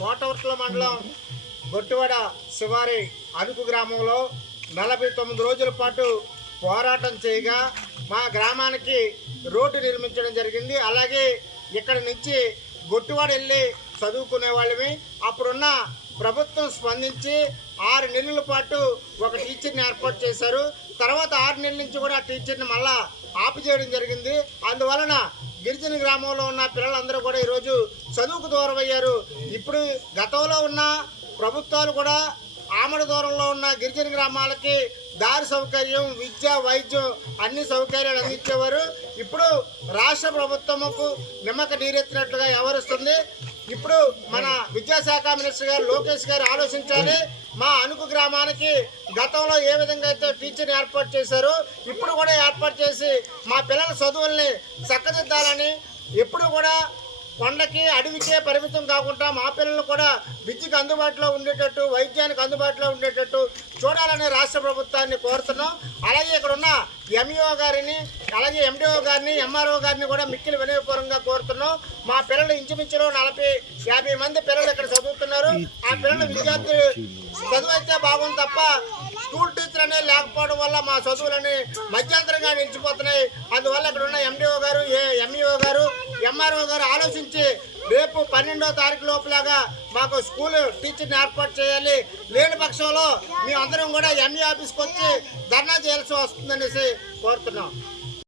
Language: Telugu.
కోటవర్తుల మండలం గొట్టివాడ శివారి అరకు గ్రామంలో 49 రోజుల పాటు పోరాటం చేయగా మా గ్రామానికి రోడ్డు నిర్మించడం జరిగింది. అలాగే ఇక్కడి నుంచి గొట్టివాడ వెళ్ళి చదువుకునే వాళ్ళమి. అప్పుడున్న ప్రభుత్వం స్పందించి 6 నెలల పాటు ఒక టీచర్ని ఏర్పాటు చేశారు. తర్వాత 6 నెలల నుంచి కూడా ఆ టీచర్ని మళ్ళా ఆపు చేయడం జరిగింది. అందువలన గిరిజన గ్రామంలో ఉన్న పిల్లలందరూ కూడా ఈరోజు చదువుకు దూరం అయ్యారు. ఇప్పుడు గతంలో ఉన్న ప్రభుత్వాలు కూడా ఆమడ దూరంలో ఉన్న గిరిజన గ్రామాలకి దారి సౌకర్యం, విద్య, వైద్యం అన్ని సౌకర్యాలు అందించేవారు. ఇప్పుడు రాష్ట్ర ప్రభుత్వముకు నిమ్మక నీరెత్తినట్లుగా వ్యవహరిస్తుంది. ఇప్పుడు మన విద్యాశాఖ మినిస్టర్ గారు లోకేష్ గారు ఆలోచించాలి. మా అణుకు గ్రామానికి గతంలో ఏ విధంగా అయితే టీచర్ని ఏర్పాటు చేశారో ఇప్పుడు కూడా ఏర్పాటు చేసి మా పిల్లల చదువుల్ని చక్కదిద్దాలని, ఎప్పుడు కూడా కొండకి అడవికే పరిమితం కాకుండా మా పిల్లలు కూడా విద్యకు అందుబాటులో ఉండేటట్టు, వైద్యానికి అందుబాటులో ఉండేటట్టు చూడాలని రాష్ట్ర ప్రభుత్వాన్ని కోరుతున్నాం. అలాగే ఇక్కడ ఉన్న ఎంఈఓ గారిని, అలాగే ఎండిఓ గారిని, ఎంఆర్ఓ గారిని కూడా మిక్కిలి వినయపూర్వకంగా కోరుతున్నాం. మా పిల్లలు ఇంచుమించులో 40-50 మంది పిల్లలు ఇక్కడ చదువుతున్నారు. ఆ పిల్లల విద్యార్థులు చదువు అయితే బాగుంది తప్ప స్కూల్ టీచర్ అనేది లేకపోవడం వల్ల మా చదువులని మధ్యంతరంగా నిలిచిపోతున్నాయి. అందువల్ల ఇక్కడ ఉన్న ఎండిఓ గారు, ఎంఈఓ గారు, ఎంఆర్ఓ గారు ఆలోచించి రేపు 12వ తారీఖు లోపలాగా మాకు స్కూల్ టీచర్ని ఏర్పాటు చేయాలి. లేని పక్షంలో మేమందరం కూడా ఎంఈ ఆఫీస్కి వచ్చి ధర్నా చేయాల్సి వస్తుందనేసి కోరుతున్నాం.